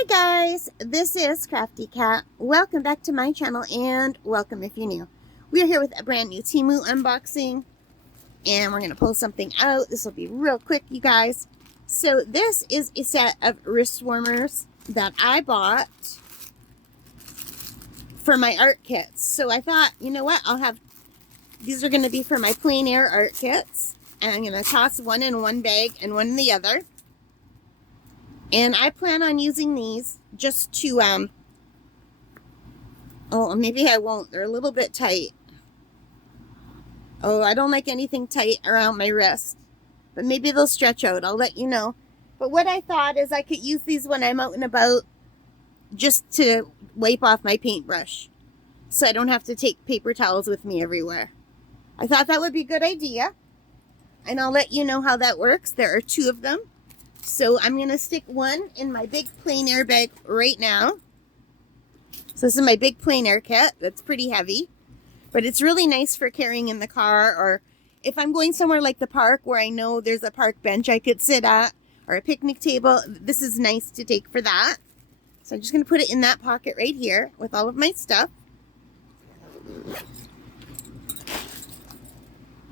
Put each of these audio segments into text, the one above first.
Hi guys, this is Crafty Cat. Welcome back to my channel and welcome if you're new. We are here with a brand new Temu unboxing and we're going to pull something out. This will be real quick, you guys. So this is a set of wrist warmers that I bought for my art kits. So I thought, you know what, these are going to be for my plein air art kits. And I'm going to toss one in one bag and one in the other. And I plan on using these just to, oh, maybe I won't. They're a little bit tight. Oh, I don't like anything tight around my wrist. But maybe they'll stretch out. I'll let you know. But what I thought is I could use these when I'm out and about just to wipe off my paintbrush. So I don't have to take paper towels with me everywhere. I thought that would be a good idea. And I'll let you know how that works. There are two of them. So I'm going to stick one in my big plein air bag right now. So this is my big plein air kit. That's pretty heavy. But it's really nice for carrying in the car. Or if I'm going somewhere like the park where I know there's a park bench I could sit at. Or a picnic table. This is nice to take for that. So I'm just going to put it in that pocket right here with all of my stuff.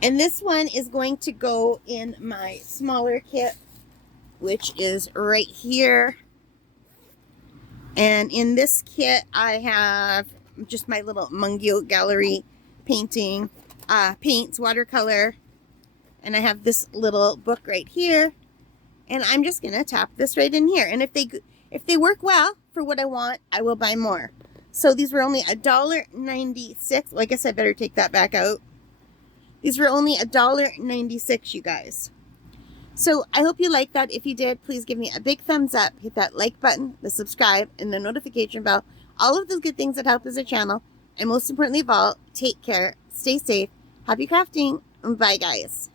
And this one is going to go in my smaller kit, which is right here. And in this kit, I have just my little Mungyo gallery painting, paints, watercolor. And I have this little book right here. And I'm just going to tap this right in here. And if they work well for what I want, I will buy more. So these were only $1.96. Well, I guess I better take that back out. These were only $1.96, you guys. So I hope you liked that. If you did, please give me a big thumbs up. Hit that like button, the subscribe, and the notification bell. All of those good things that help as a channel. And most importantly of all, take care, stay safe, happy crafting, and bye guys.